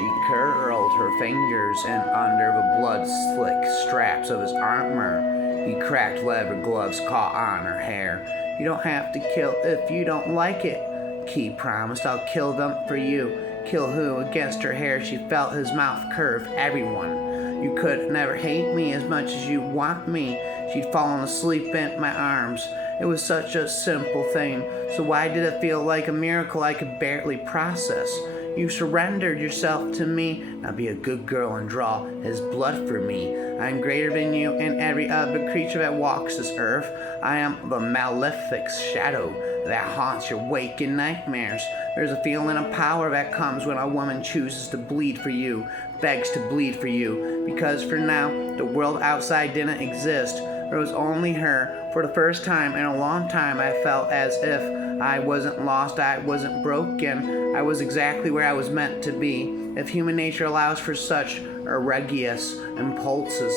She curled her fingers in under the blood-slick straps of his armor. He cracked leather gloves caught on her hair. You don't have to kill if you don't like it, Key promised. I'll kill them for you. Kill who? Against her hair, she felt his mouth curve. Everyone. You could never hate me as much as you want me. She'd fallen asleep in my arms. It was such a simple thing. So why did it feel like a miracle I could barely process? You surrendered yourself to me. Now be a good girl and draw his blood for me. I am greater than you and every other creature that walks this earth. I am the malefic shadow that haunts your waking nightmares. There's a feeling of power that comes when a woman chooses to bleed for you, begs to bleed for you. Because for now, the world outside didn't exist. There was only her. For the first time in a long time, I felt as if I wasn't lost, I wasn't broken. I was exactly where I was meant to be. If human nature allows for such egregious impulses,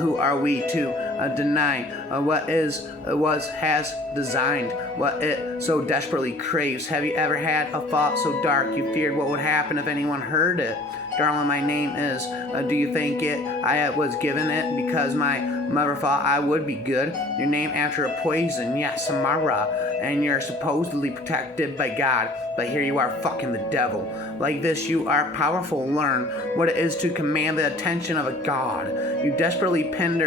who are we to deny what has designed, what it so desperately craves? Have you ever had a thought so dark you feared what would happen if anyone heard it? Darling, my name is, do you think I was given it because my mother thought I would be good? Your name after a poison, yes, Samara, and you're supposedly protected by God, but here you are fucking the devil. Like this, you are powerful. Learn what it is to command the attention of a god. You desperately penned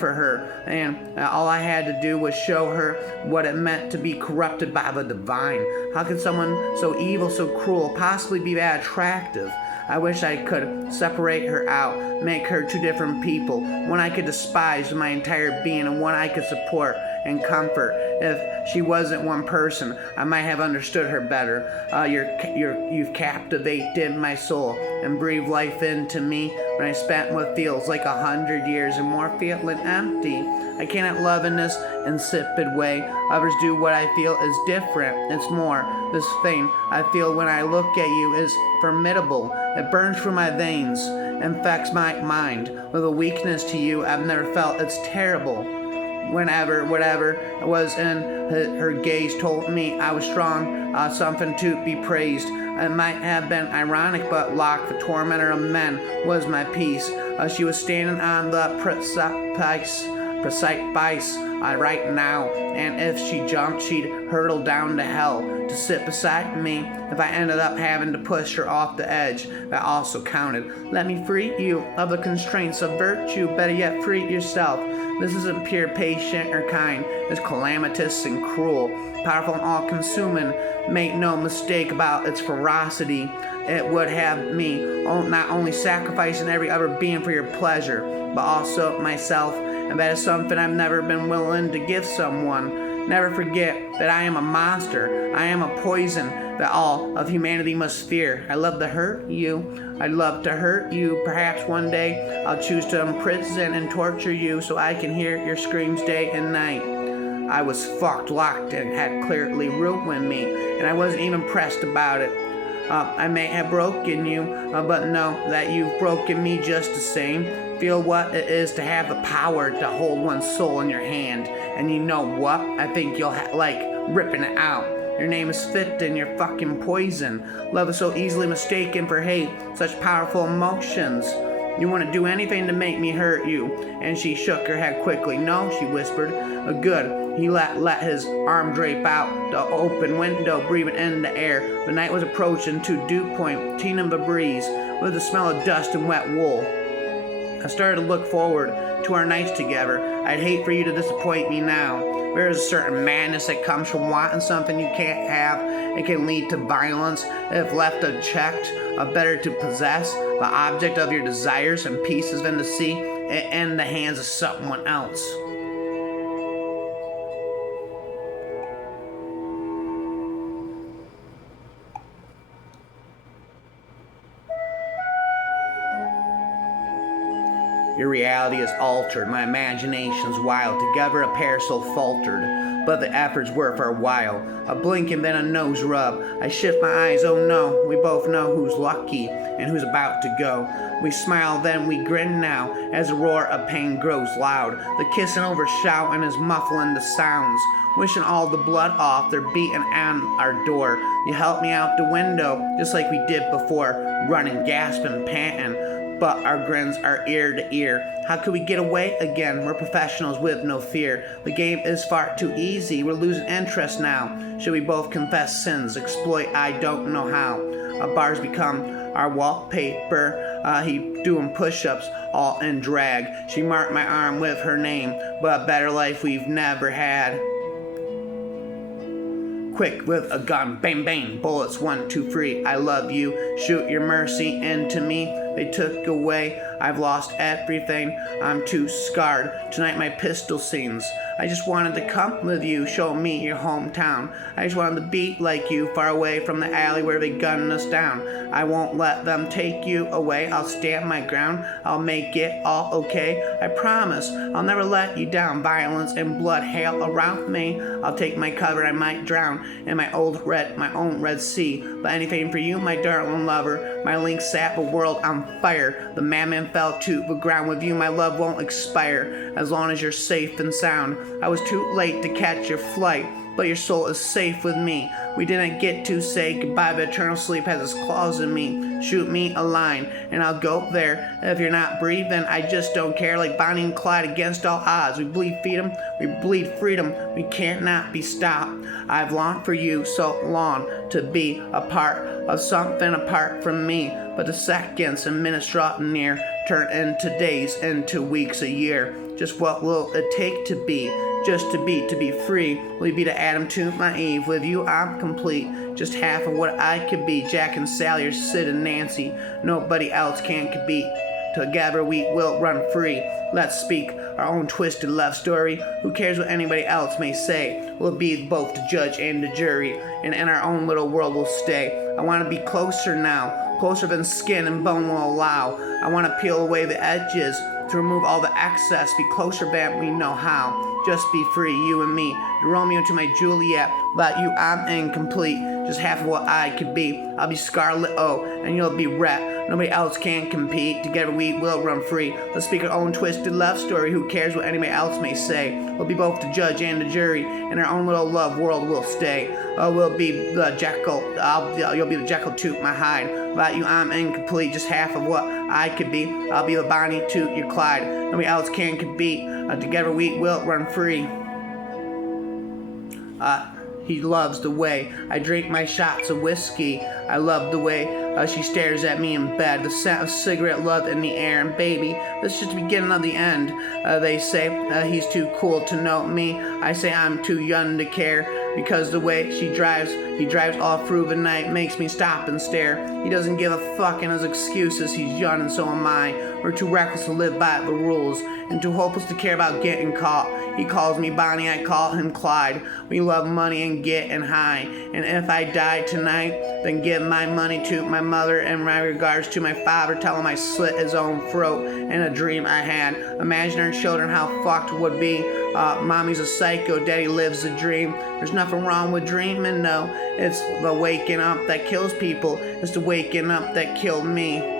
for her, and all I had to do was show her what it meant to be corrupted by the divine. How could someone so evil, so cruel, possibly be that attractive? I wish I could separate her out, make her two different people, one I could despise with my entire being and one I could support and comfort. If she wasn't one person, I might have understood her better. You've captivated my soul and breathed life into me when I spent what feels like 100 years and more feeling empty. I cannot love in this insipid way. Others do what I feel is different. It's more. This thing I feel when I look at you is formidable. It burns through my veins, infects my mind with a weakness to you I've never felt. It's terrible. Whatever was in her gaze told me I was strong, something to be praised. It might have been ironic, but Locke, the tormentor of men, was my peace. She was standing on the precipice right now, and if she jumped, she'd hurtle down to hell to sit beside me. If I ended up having to push her off the edge, that also counted. Let me free you of the constraints of virtue, better yet free yourself. This isn't pure, patient, or kind. It's calamitous and cruel, powerful and all-consuming. Make no mistake about its ferocity. It would have me not only sacrificing every other being for your pleasure, but also myself, and that is something I've never been willing to give someone. Never forget that I am a monster. I am a poison that all of humanity must fear. I love to hurt you. I'd love to hurt you. Perhaps one day I'll choose to imprison and torture you so I can hear your screams day and night. I was fucked, locked, and had clearly ruined me, and I wasn't even pressed about it. I may have broken you, but know that you've broken me just the same. Feel what it is to have the power to hold one's soul in your hand. And you know what? I think you'll like ripping it out. Your name is fit and you're fucking poison. Love is so easily mistaken for hate, such powerful emotions. You wouldn't do anything to make me hurt you. And she shook her head quickly. No, she whispered. Good. He let his arm drape out the open window, breathing in the air. The night was approaching to dew point, teeming the breeze, with the smell of dust and wet wool. I started to look forward to our nights together. I'd hate for you to disappoint me now. There is a certain madness that comes from wanting something you can't have. It can lead to violence if left unchecked. Better to possess the object of your desires in pieces than to see it in the hands of someone else. Your reality is altered, my imagination's wild. Together a pair so faltered, but the efforts were for a while. A blink and then a nose rub. I shift my eyes, oh no, we both know who's lucky and who's about to go. We smile, then we grin now, as the roar of pain grows loud. The kissing over shouting is muffling the sounds, wishing all the blood off, they're beating on our door. You help me out the window, just like we did before, running, gasping, panting. But our grins are ear to ear. How could we get away again? We're professionals with no fear. The game is far too easy. We're losing interest now. Should we both confess sins? Exploit, I don't know how. Bars become our wallpaper. He doing push-ups all in drag. She marked my arm with her name, but a better life we've never had. Quick with a gun, bang bang, bullets 1, 2, 3. I love you, shoot your mercy into me. They took away, I've lost everything, I'm too scarred. Tonight my pistol sings. I just wanted to come with you, show me your hometown. I just wanted to be like you, far away from the alley where they gunned us down. I won't let them take you away, I'll stand my ground, I'll make it all okay. I promise, I'll never let you down. Violence and blood hail around me. I'll take my cover, I might drown in my own Red Sea. But anything for you, my darling lover. My link sat the world on fire. The madman fell to the ground. With you, my love won't expire, as long as you're safe and sound. I was too late to catch your flight, but your soul is safe with me. We didn't get to say goodbye, but eternal sleep has its claws in me. Shoot me a line, and I'll go there. If you're not breathing, I just don't care. Like Bonnie and Clyde against all odds. We bleed freedom, we bleed freedom. We can't not be stopped. I've longed for you so long, to be a part of something apart from me. But the seconds and minutes draw near, turn into days, into weeks, a year. Just what will it take to be? Just to be free. Will you be the Adam to my Eve? With you I'm complete, just half of what I could be. Jack and Sally or Sid and Nancy, nobody else can compete. Together we will run free. Let's speak our own twisted love story. Who cares what anybody else may say? We'll be both the judge and the jury, and in our own little world we'll stay. I want to be closer now, closer than skin and bone will allow. I want to peel away the edges, to remove all the excess, be closer than we know how. Just be free, you and me. The Romeo to my Juliet. Without you, I'm incomplete. Just half of what I could be. I'll be Scarlet O, and you'll be Rhett. Nobody else can compete. Together we will run free. Let's speak our own twisted love story. Who cares what anybody else may say? We'll be both the judge and the jury. In our own little love world we'll stay. We'll be the Jekyll. You'll be the Jekyll to my Hyde. Without you, I'm incomplete. Just half of what I could be. I'll be the Bonnie to your Clyde. Nobody else can compete. Together we will run free. He loves the way I drink my shots of whiskey. I love the way she stares at me in bed. The scent of cigarette love in the air. And baby, this is just the beginning of the end. They say he's too cool to know me. I say I'm too young to care. Because the way he drives all through the night, makes me stop and stare. He doesn't give a fuck in his excuses. He's young and so am I. We're too reckless to live by the rules, and too hopeless to care about getting caught. He calls me Bonnie, I call him Clyde. We love money and getting high. And if I die tonight, then give my money to my mother and my regards to my father. Tell him I slit his own throat in a dream I had. Imagine our children how fucked it would be. Mommy's a psycho, daddy lives a dream. There's nothing wrong with dreaming, no. It's the waking up that kills people. It's the waking up that killed me.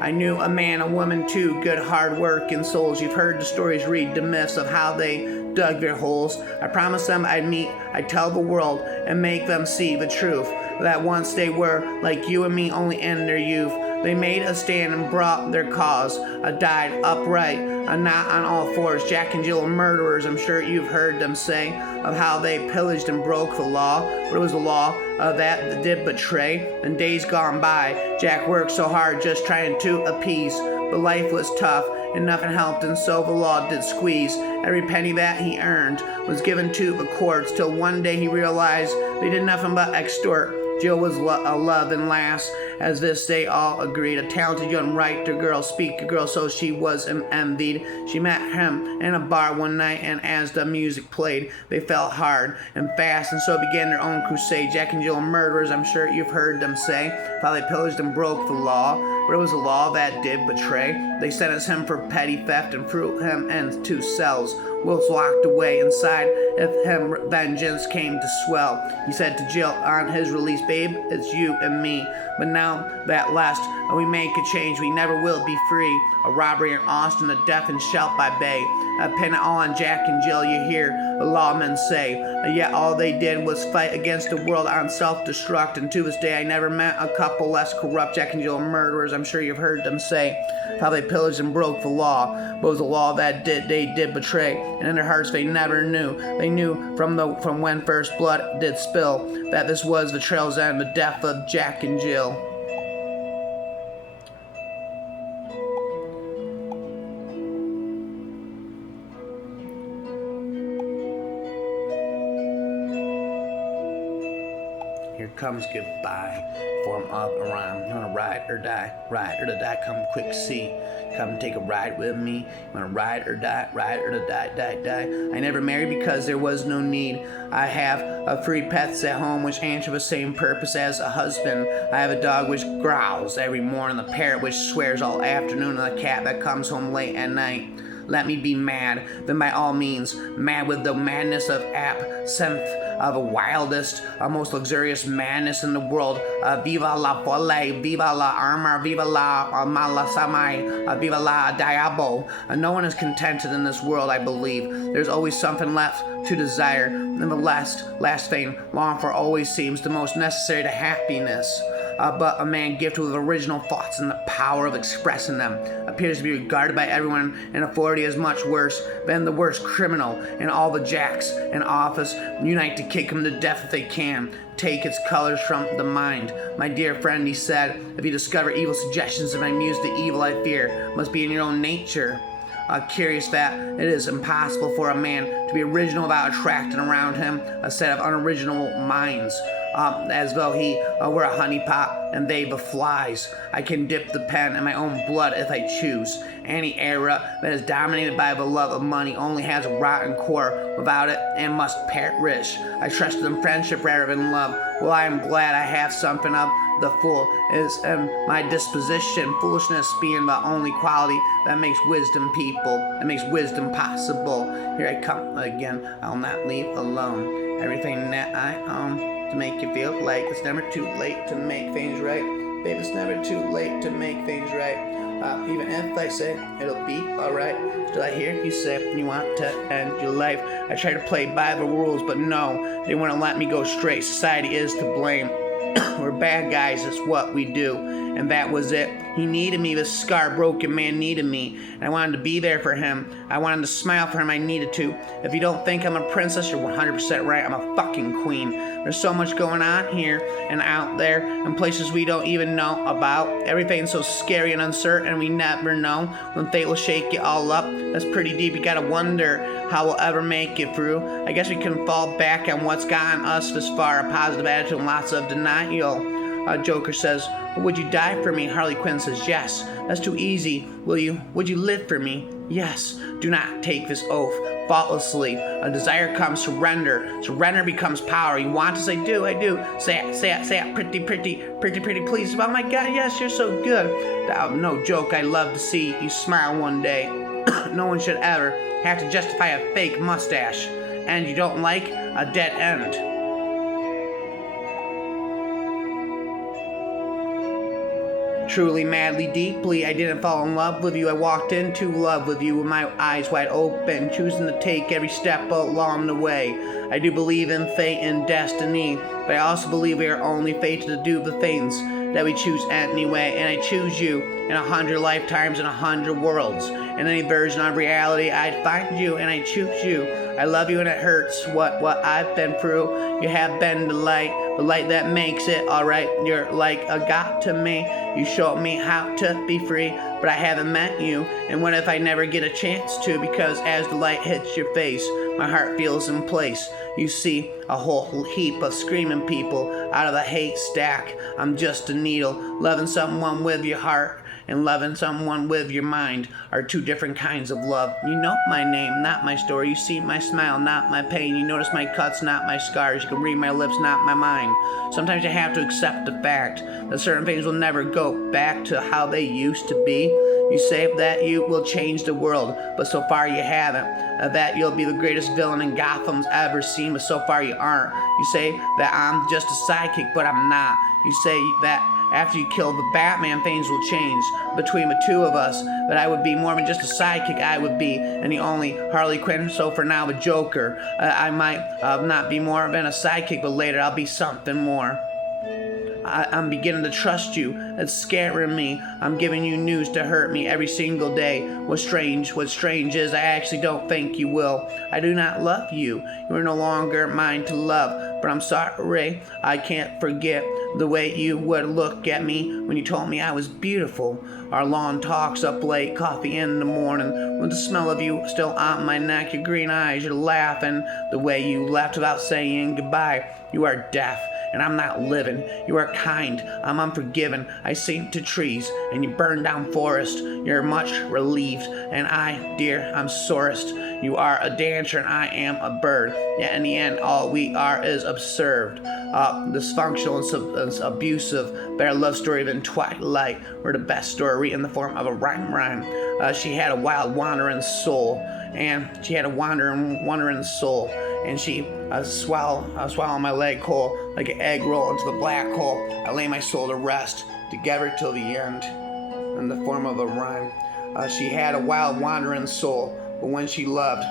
I knew a man, a woman too, good hard working souls. You've heard the stories, read the myths of how they dug their holes. I promised them I'd tell the world and make them see the truth. That once they were like you and me, only in their youth. They made a stand and brought their cause. Died upright, not on all fours. Jack and Jill are murderers. I'm sure you've heard them say of how they pillaged and broke the law. But it was the law that did betray. And days gone by, Jack worked so hard just trying to appease. But life was tough and nothing helped, and so the law did squeeze. Every penny that he earned was given to the courts, till one day he realized they did nothing but extort. Jill was a loving lass, as this they all agreed. A talented young writer girl, speaker girl, so she was envied. She met him in a bar one night, and as the music played, they fell hard and fast, and so began their own crusade. Jack and Jill are murderers, I'm sure you've heard them say. How they pillaged and broke the law, but it was a law that did betray. They sentenced him for petty theft and threw him in 2 cells. Wilkes locked away inside. If him vengeance came to swell, he said to Jill on his release, "Babe, it's you and me. But now that last we make a change, we never will be free. A robbery in Austin, a death in Shelp by Bay. I pin it all on Jack and Jill, you hear the lawmen say. Yet all they did was fight against the world on self-destruct. And to this day I never met a couple less corrupt. Jack and Jill are murderers, I'm sure you've heard them say. How they pillaged and broke the law, but it was a law that they did betray. And in their hearts they never knew. They knew from when first blood did spill that this was the trail's end, the death of Jack and Jill." Here comes goodbye, form of a rhyme. You wanna ride or die, come quick see. Come take a ride with me. You wanna ride or die, die. I never married because there was no need. I have 3 pets at home which answer the same purpose as a husband. I have a dog which growls every morning, the parrot which swears all afternoon, and the cat that comes home late at night. Let me be mad, then by all means, mad with the madness of absinthe, of the wildest, most luxurious madness in the world. Viva la folie, viva la armor, viva la malasamai, viva la diabo. No one is contented in this world, I believe. There's always something left to desire, and the last thing longed for always seems the most necessary to happiness. But a man gifted with original thoughts and the power of expressing them appears to be regarded by everyone in authority as much worse than the worst criminal, and all the jacks in office unite to kick him to death if they can. Take its colors from the mind. My dear friend, he said, if you discover evil suggestions of my muse, the evil I fear must be in your own nature. Curious that it is impossible for a man to be original without attracting around him a set of unoriginal minds. As though he were a honeypot and they the flies. I can dip the pen in my own blood if I choose. Any era that is dominated by the love of money only has a rotten core without it and must perish. I trust in friendship rather than love. Well, I am glad I have something of the fool is in my disposition, foolishness being the only quality that makes wisdom people, that makes wisdom possible. Here I come again, I'll not leave alone. Everything that I own to make you feel like it's never too late to make things right. Babe, it's never too late to make things right. Even if I say it'll be alright, still I hear you say you want to end your life. I try to play by the rules, but no, they wouldn't let me go straight. Society is to blame. We're bad guys, it's what we do. And that was it. He needed me, this scar broken man needed me. And I wanted to be there for him. I wanted to smile for him, I needed to. If you don't think I'm a princess, you're 100% right, I'm a fucking queen. There's so much going on here and out there and places we don't even know about. Everything's so scary and uncertain, we never know when fate will shake it all up. That's pretty deep, you gotta wonder how we'll ever make it through. I guess we can fall back on what's gotten us this far, a positive attitude and lots of denial. Joker says, would you die for me? Harley Quinn says, yes. That's too easy. Would you live for me? Yes. Do not take this oath faultlessly. A desire comes surrender. Surrender becomes power. You want to say, I do. Say it, pretty, please. Oh my God, yes, you're so good. No joke, I love to see you smile one day. No one should ever have to justify a fake mustache. And you don't like a dead end. Truly, madly, deeply, I didn't fall in love with you. I walked into love with you with my eyes wide open, choosing to take every step along the way. I do believe in fate and destiny, but I also believe we are only fated to do the things that we choose anyway, and I choose you in 100 lifetimes in 100 worlds. In any version of reality, I'd find you and I choose you. I love you and it hurts what I've been through. You have been the light that makes it alright. You're like a god to me. You showed me how to be free, but I haven't met you. And what if I never get a chance to? Because as the light hits your face, my heart feels in place. You see a whole heap of screaming people out of a haystack. I'm just a needle. Loving someone with your heart and loving someone with your mind are two different kinds of love. You know my name, not my story. You see my smile, not my pain. You notice my cuts, not my scars. You can read my lips, not my mind. Sometimes you have to accept the fact that certain things will never go back to how they used to be. You say that you will change the world, but so far you haven't. That you'll be the greatest villain in Gotham's ever seen, but so far you aren't. You say that I'm just a sidekick, but I'm not. You say that after you kill the Batman, things will change between the two of us. That I would be more than just a sidekick, I would be and the only Harley Quinn, so for now a Joker. I might not be more than a sidekick, but later I'll be something more. I'm beginning to trust you. It's scaring me. I'm giving you news to hurt me every single day. What's strange is I actually don't think you will. I do not love you. You are no longer mine to love. But I'm sorry, I can't forget the way you would look at me when you told me I was beautiful. Our long talks up late, coffee in the morning, with the smell of you still on my neck, your green eyes, your laughing, the way you left without saying goodbye. You are deaf, and I'm not living. You are kind, I'm unforgiving. I sing to trees, and you burn down forest. You're much relieved, and I, dear, I'm sorest. You are a dancer, and I am a bird. Yet in the end, all we are is absurd, dysfunctional and abusive. Better love story than Twilight, or the best story in the form of a rhyme. She had a wild wandering soul, and she swallow my leg whole like an egg roll into the black hole. I lay my soul to rest together till the end, in the form of a rhyme. She had a wild wandering soul, but when she loved,